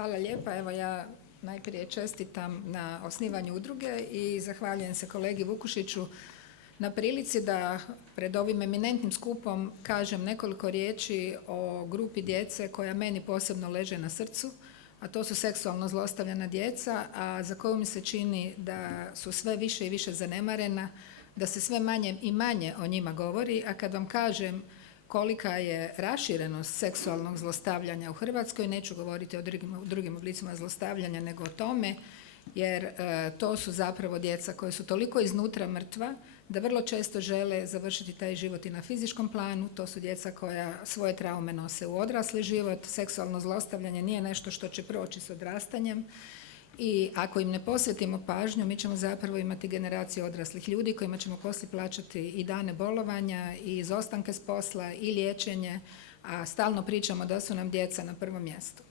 Hvala lijepa. Evo ja najprije čestitam na osnivanju udruge i zahvaljujem se kolegi Vukušiću na prilici da pred ovim eminentnim skupom kažem nekoliko riječi o grupi djece koja meni posebno leže na srcu, a to su seksualno zlostavljana djeca, a za koju mi se čini da su sve više i više zanemarena, da se sve manje i manje o njima govori, a kad vam kažem kolika je raširenost seksualnog zlostavljanja u Hrvatskoj, neću govoriti o drugim oblicima zlostavljanja nego o tome, jer to su zapravo djeca koja su toliko iznutra mrtva da vrlo često žele završiti taj život i na fizičkom planu. To su djeca koja svoje traume nose u odrasli život. Seksualno zlostavljanje nije nešto što će proći s odrastanjem i ako im ne posvetimo pažnju, mi ćemo zapravo imati generaciju odraslih ljudi kojima ćemo poslije plaćati i dane bolovanja i izostanke s posla i liječenje, a stalno pričamo da su nam djeca na prvom mjestu.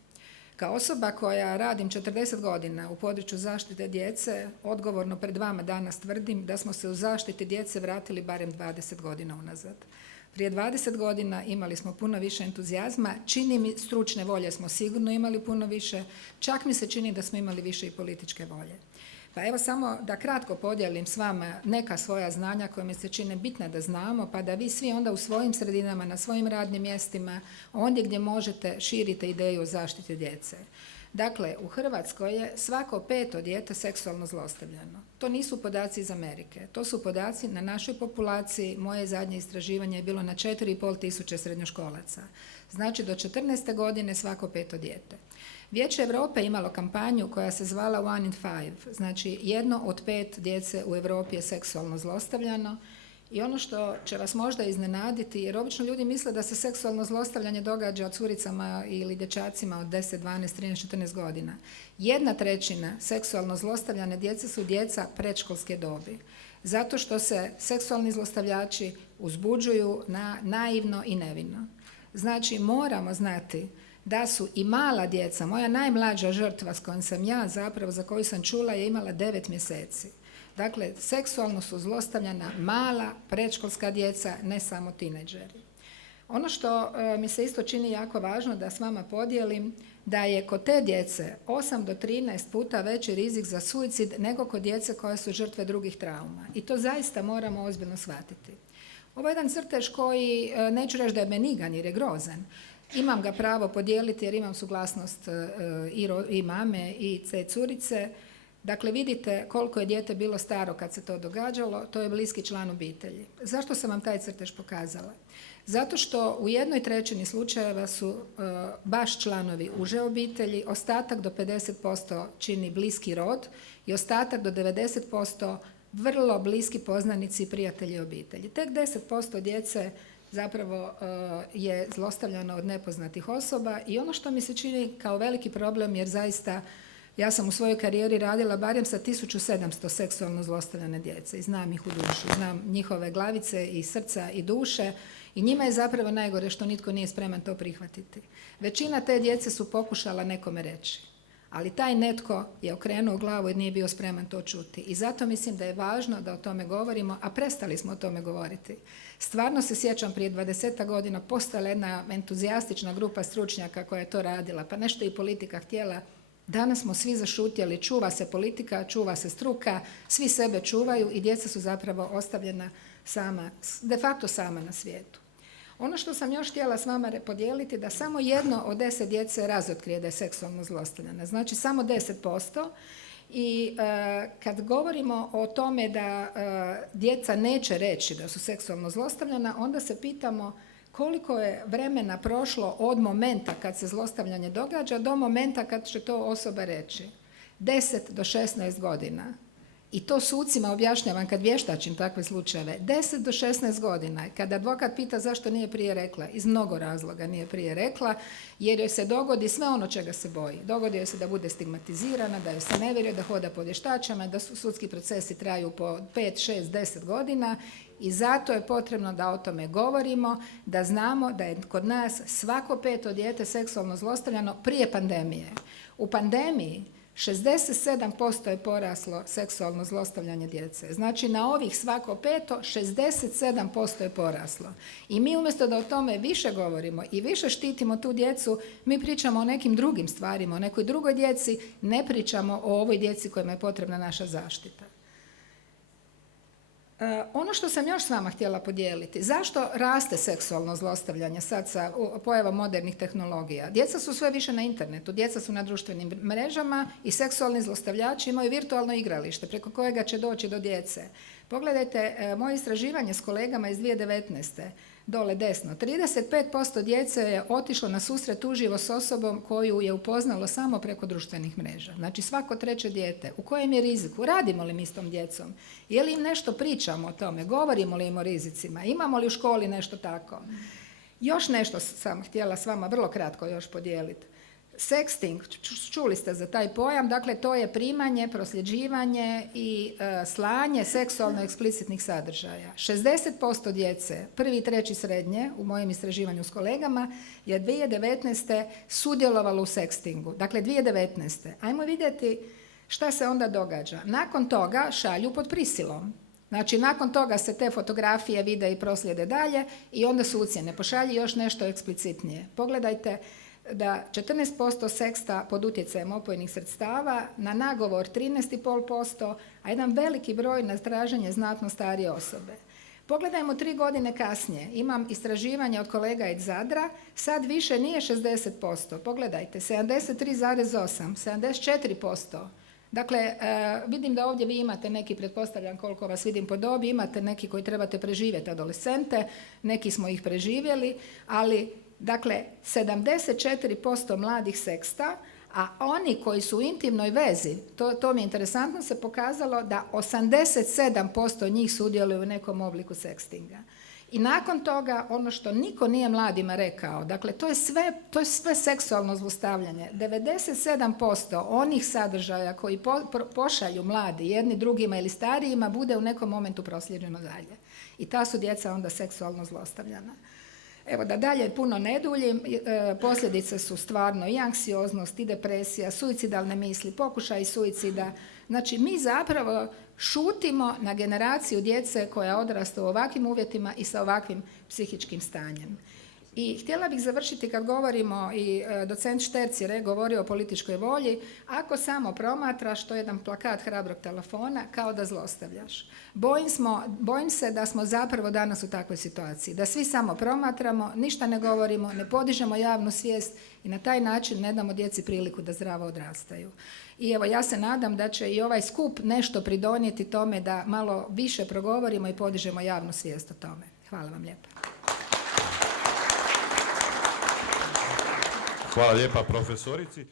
Kao osoba koja radim 40 godina u području zaštite djece, odgovorno pred vama danas tvrdim da smo se u zaštiti djece vratili barem 20 godina unazad. Prije 20 godina imali smo puno više entuzijazma, čini mi stručne volje smo sigurno imali puno više, čak mi se čini da smo imali više i političke volje. Pa evo samo da kratko podijelim s vama neka svoja znanja koja mi se čine bitna da znamo, pa da vi svi onda u svojim sredinama, na svojim radnim mjestima, ondje gdje možete širite ideju o zaštiti djece. Dakle, u Hrvatskoj je svako 5. dijete seksualno zlostavljano. To nisu podaci iz Amerike, to su podaci na našoj populaciji. Moje zadnje istraživanje je bilo na 4,5 tisuće srednjoškolaca. Znači do 14. godine svako 5. dijete. Vijeće Europe je imalo kampanju koja se zvala 1 in 5, znači 1 od 5 djece u Europi je seksualno zlostavljano. I ono što će vas možda iznenaditi, jer obično ljudi misle da se seksualno zlostavljanje događa curicama ili dječacima od 10, 12, 13, 14 godina. 1/3 seksualno zlostavljane djece su djeca predškolske dobi. Zato što se seksualni zlostavljači uzbuđuju naivno i nevino. Znači moramo znati da su i mala djeca, moja najmlađa žrtva s kojom sam ja zapravo, za koju sam čula, je imala 9 mjeseci. Dakle, seksualno su zlostavljana mala predškolska djeca, ne samo tinejdžeri. Ono što mi se isto čini jako važno da s vama podijelim, da je kod te djece 8 do 13 puta veći rizik za suicid nego kod djece koje su žrtve drugih trauma. I to zaista moramo ozbiljno shvatiti. Ovo je jedan crtež koji, neću reći da je benigan jer je grozan. Imam ga pravo podijeliti jer imam suglasnost i mame i te curice. Dakle, vidite koliko je dijete bilo staro kad se to događalo, to je bliski član obitelji. Zašto sam vam taj crtež pokazala? Zato što u 1/3 slučajeva su baš članovi uže obitelji, ostatak do 50% čini bliski rod i ostatak do 90% vrlo bliski poznanici i prijatelji obitelji. Tek 10% djece zapravo je zlostavljano od nepoznatih osoba i ono što mi se čini kao veliki problem, jer zaista ja sam u svojoj karijeri radila barem sa 1700 seksualno zlostavljane djece i znam ih u duši, znam njihove glavice i srca i duše i njima je zapravo najgore što nitko nije spreman to prihvatiti. Većina te djece su pokušala nekome reći, ali taj netko je okrenuo glavu i nije bio spreman to čuti. I zato mislim da je važno da o tome govorimo, a prestali smo o tome govoriti. Stvarno se sjećam prije 20 godina postala jedna entuzijastična grupa stručnjaka koja je to radila, pa nešto i politika htjela. Danas smo svi zašutjeli, čuva se politika, čuva se struka, svi sebe čuvaju i djeca su zapravo ostavljena sama, de facto sama na svijetu. Ono što sam još htjela s vama podijeliti, da samo 1 od 10 djece razotkrije da je seksualno zlostavljana, znači samo 10%. I kad govorimo o tome da djeca neće reći da su seksualno zlostavljana, onda se pitamo koliko je vremena prošlo od momenta kad se zlostavljanje događa do momenta kad će to osoba reći. 10 do 16 godina. I to sucima objašnjavam kad vještačim takve slučajeve. 10 do 16 godina. Kada advokat pita zašto nije prije rekla, iz mnogo razloga nije prije rekla, jer joj se dogodi sve ono čega se boji. Dogodi joj se da bude stigmatizirana, da joj se ne vjeruje, da hoda po vještačama, da sudski procesi traju po 5, 6, 10 godina i zato je potrebno da o tome govorimo, da znamo da je kod nas svako 5. dijete seksualno zlostavljano prije pandemije. U pandemiji 67% je poraslo seksualno zlostavljanje djece. Znači na ovih svako peto 67% je poraslo. I mi umjesto da o tome više govorimo i više štitimo tu djecu, mi pričamo o nekim drugim stvarima, o nekoj drugoj djeci, ne pričamo o ovoj djeci kojima je potrebna naša zaštita. Ono što sam još s vama htjela podijeliti, zašto raste seksualno zlostavljanje sad sa pojavom modernih tehnologija? Djeca su sve više na internetu, djeca su na društvenim mrežama i seksualni zlostavljači imaju virtualno igralište preko kojega će doći do djece. Pogledajte moje istraživanje s kolegama iz 2019. Dole desno. 35% djece je otišlo na susret uživo s osobom koju je upoznalo samo preko društvenih mreža. Znači svako treće dijete. U kojem je riziku? Radimo li mi s tom djecom? Je li im nešto pričamo o tome? Govorimo li im o rizicima? Imamo li u školi nešto tako? Još nešto sam htjela s vama vrlo kratko još podijeliti. Sexting, čuli ste za taj pojam, dakle to je primanje, prosljeđivanje i slanje seksualno eksplicitnih sadržaja. 60% djece, 1. i 3. srednje, u mojem istraživanju s kolegama, je 2019. sudjelovalo u sextingu. Dakle, 2019. Ajmo vidjeti šta se onda događa. Nakon toga šalju pod prisilom. Znači, nakon toga se te fotografije vide i proslijede dalje i onda su ucjene. Pošalji još nešto eksplicitnije. Pogledajte da 14% seksta pod utjecajem opojnih sredstava, na nagovor 13,5%, a jedan veliki broj na traženje znatno starije osobe. Pogledajmo 3 godine kasnije. Imam istraživanje od kolega iz Zadra, sad više nije 60%. Pogledajte, 73,8%, 74%. Dakle, vidim da ovdje vi imate neki, pretpostavljam koliko vas vidim po dobi, imate neki koji trebate preživjeti adolescente, neki smo ih preživjeli, ali dakle 74% mladih seksta, a oni koji su u intimnoj vezi, to mi je interesantno, se pokazalo da 87% njih sudjeluju u nekom obliku sekstinga. I nakon toga, ono što niko nije mladima rekao, dakle to je sve seksualno zlostavljanje. 97% onih sadržaja koji pošalju mladi jedni drugima ili starijima bude u nekom momentu proslijeđeno dalje. I ta su djeca onda seksualno zlostavljana. Evo da dalje puno ne duljim, posljedice su stvarno i anksioznost, i depresija, suicidalne misli, pokušaj suicida. Znači mi zapravo šutimo na generaciju djece koja odrasta u ovakvim uvjetima i sa ovakvim psihičkim stanjem. I htjela bih završiti kad govorimo, i docent Šterc je govorio o političkoj volji, ako samo promatraš, to je jedan plakat hrabrog telefona, kao da zlostavljaš. Bojim se da smo zapravo danas u takvoj situaciji, da svi samo promatramo, ništa ne govorimo, ne podižemo javnu svijest i na taj način ne damo djeci priliku da zdravo odrastaju. I evo, ja se nadam da će i ovaj skup nešto pridonijeti tome da malo više progovorimo i podižemo javnu svijest o tome. Hvala vam lijepa. Hvala lijepa profesorici.